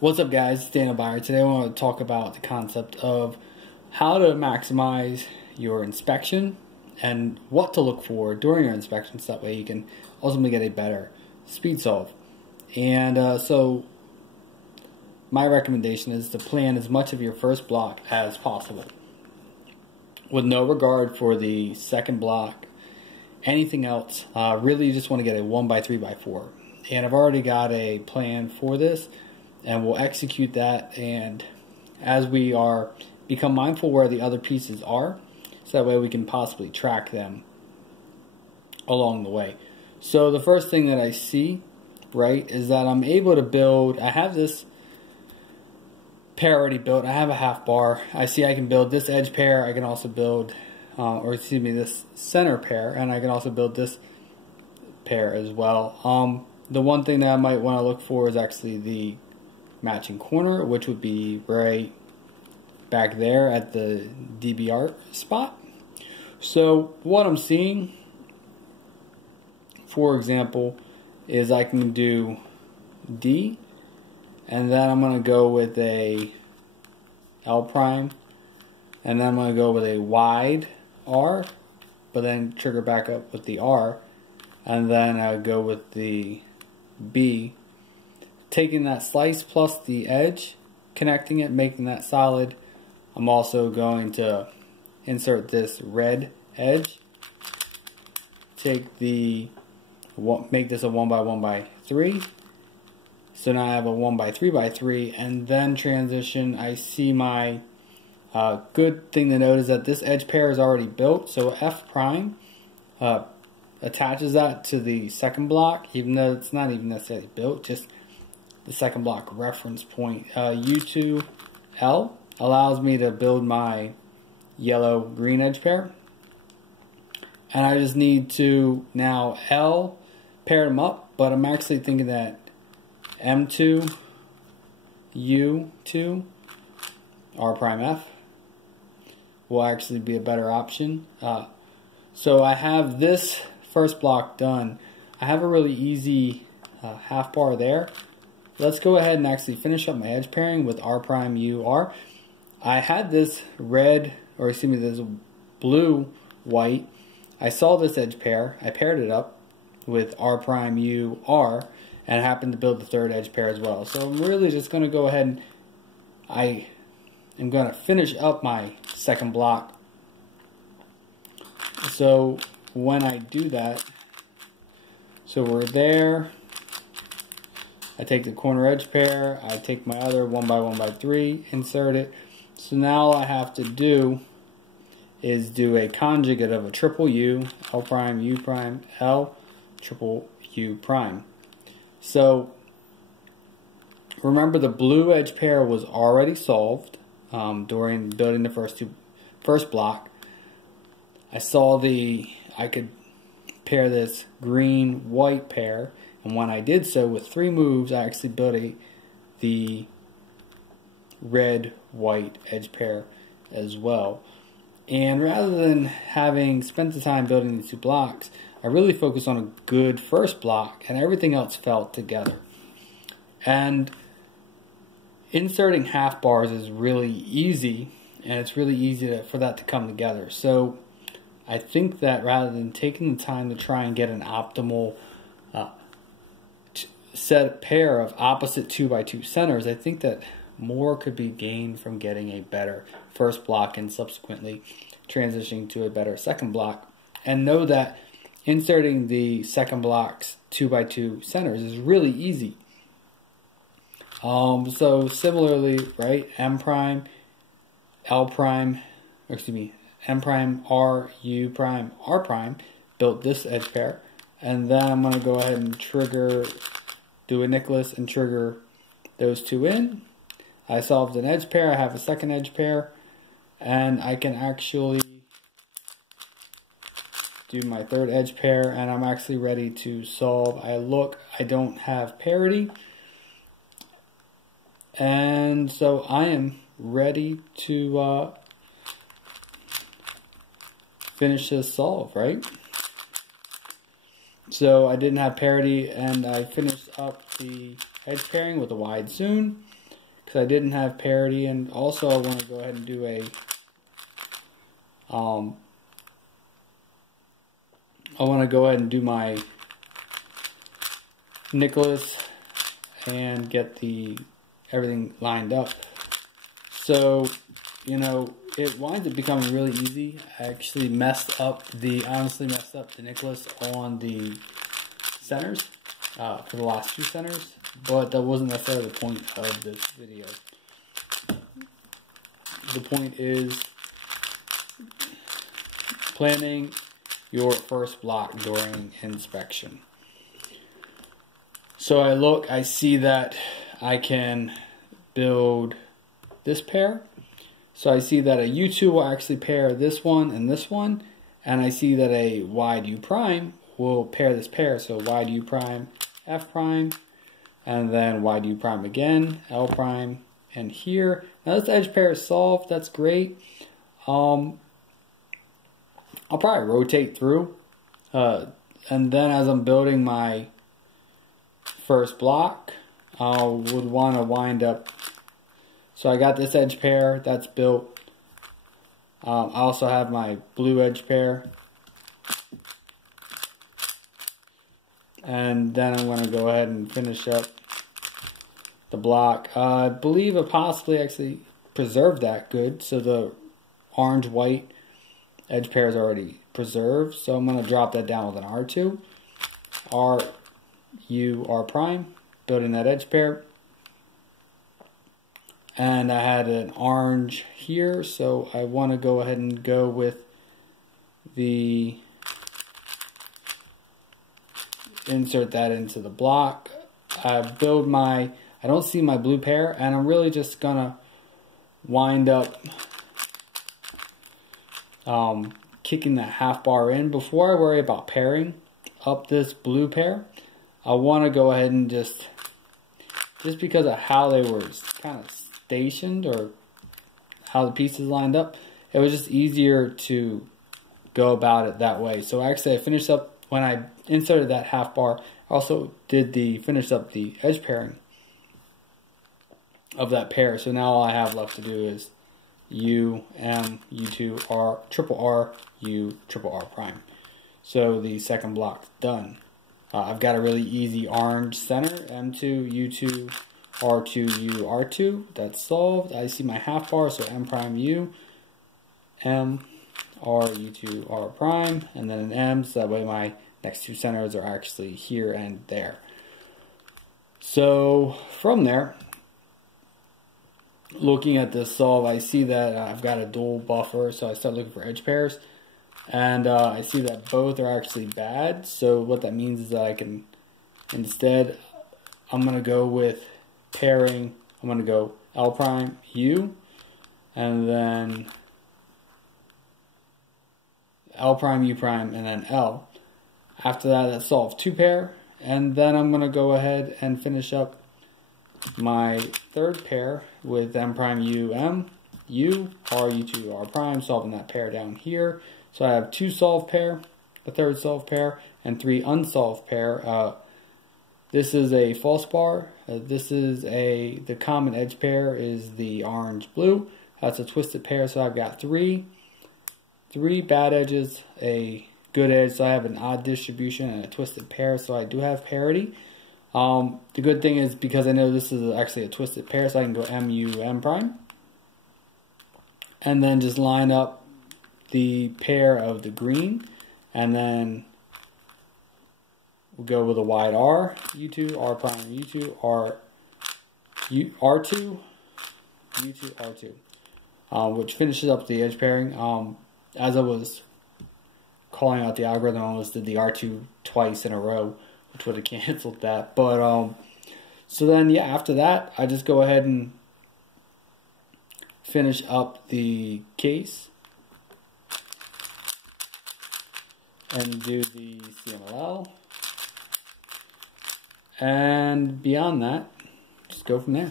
What's up, guys? It's Daniel Byer. Today I want to talk about the concept of how to maximize your inspection and what to look for during your inspection so that way you can ultimately get a better speed solve. And so my recommendation is to plan as much of your first block as possible with no regard for the second block, anything else. Really, you just want to get a 1x3x4. And I've already got a plan for this, and we'll execute that, and as we become mindful where the other pieces are, so that way we can possibly track them along the way. So the first thing that I see, right, is that I'm able to build, I have this pair already built, I have a half bar. I see I can build this edge pair, I can also build, this center pair, and I can also build this pair as well. The one thing that I might want to look for is actually the matching corner, which would be right back there at the DBR spot. So what I'm seeing, for example, is I can do D, and then I'm going to go with a L prime, and then I'm going to go with a wide R, but then trigger back up with the R, and then I go with the B, taking that slice plus the edge, connecting it, making that solid. I'm also going to insert this red edge, make this a 1x1x3. So now I have a 1x3x3, and then transition. I see my good thing to note is that this edge pair is already built, so F prime attaches that to the second block, even though it's not even necessarily built, just the second block reference point. U2L allows me to build my yellow-green edge pair, and I just need to now L pair them up, but I'm actually thinking that M2, U2, R prime F will actually be a better option. So I have this first block done. I have a really easy half bar there. Let's go ahead and actually finish up my edge pairing with R prime U R. I had this this blue white. I saw this edge pair. I paired it up with R prime U R, and I happened to build the third edge pair as well. So I'm really just going to go ahead and I am going to finish up my second block. So when I do that, so we're there, I take the corner edge pair, I take my other 1x1x3, insert it. So now all I have to do is do a conjugate of a triple U, L prime, U prime, L, triple U prime. So remember, the blue edge pair was already solved during building the first block. I saw I could pair this green-white pair, and when I did so with 3 moves, I actually built the red-white edge pair as well. And rather than having spent the time building these 2 blocks, I really focused on a good first block, and everything else fell together. And inserting half bars is really easy, and it's really easy for that to come together. So I think that rather than taking the time to try and get an optimal pair of opposite 2x2 centers, I think that more could be gained from getting a better first block and subsequently transitioning to a better second block. And know that inserting the second block's 2x2 centers is really easy. So similarly, right, M prime, L prime, M prime, R, U prime, R prime, built this edge pair, and then I'm going to go ahead and do a Nicholas and trigger those 2 in. I solved an edge pair, I have a second edge pair, and I can actually do my third edge pair, and I'm actually ready to solve. I don't have parity, and so I am ready to finish this solve, right? So I didn't have parity, and I finished up the edge pairing with a wide zoom. because I didn't have parity, and also I want to go ahead and do a I want to go ahead and do my Nicholas and get everything lined up. So, you know, it winds up becoming really easy. I actually honestly messed up the Nicholas on the centers, for the last two centers, but that wasn't necessarily the point of this video. The point is planning your first block during inspection. So I see that I can build this pair. So I see that a U2 will actually pair this one, and I see that a wide U prime will pair this pair. So wide U prime, F prime, and then wide U prime again, L prime, and here. Now this edge pair is solved, that's great. I'll probably rotate through, and then as I'm building my first block, I would want to wind up. So I got this edge pair that's built. I also have my blue edge pair, and then I'm going to go ahead and finish up the block. I believe I possibly actually preserved that good, so the orange-white edge pair is already preserved. So I'm going to drop that down with an R2, R, U, R prime, building that edge pair. And I had an orange here, so I want to go ahead and go with insert that into the block. I don't see my blue pair, and I'm really just gonna wind up kicking that half bar in. Before I worry about pairing up this blue pair, I want to go ahead and just because of how they were kind of stationed, or how the pieces lined up, it was just easier to go about it that way. So actually I finished up, when I inserted that half bar, I also finished up the edge pairing of that pair. So now all I have left to do is U, M, U2, R, triple R, U, triple R prime. So the second block's done. I've got a really easy orange center, M2, U2, R2, U, R2. That's solved. I see my half bar, so M prime U, M, R, U2, R prime, and then an M, so that way my next two centers are actually here and there. So from there, looking at this solve, I see that I've got a dual buffer, so I start looking for edge pairs, and I see that both are actually bad. So what that means is that I can, instead, I'm going to go with pairing. I'm going to go L prime, U, and then L prime, U prime, and then L. After that, that's solved two pair, and then I'm going to go ahead and finish up my third pair with M prime, U, M, U, R, U2, R prime, solving that pair down here. So I have two solved pair, a third solved pair, and three unsolved pair. This is a false bar. The common edge pair is the orange-blue. That's a twisted pair, so I've got three bad edges, a good edge, so I have an odd distribution, and a twisted pair, so I do have parity. The good thing is, because I know this is actually a twisted pair, so I can go M, U, M prime, and then just line up the pair of the green, and then we'll go with a wide R, U2, R prime, U2, R, R2, U2, R2, which finishes up the edge pairing. As I was calling out the algorithm, I almost did the R2 twice in a row, which would have canceled that. But so then, yeah, after that, I just go ahead and finish up the case and do the CMLL. And beyond that, just go from there.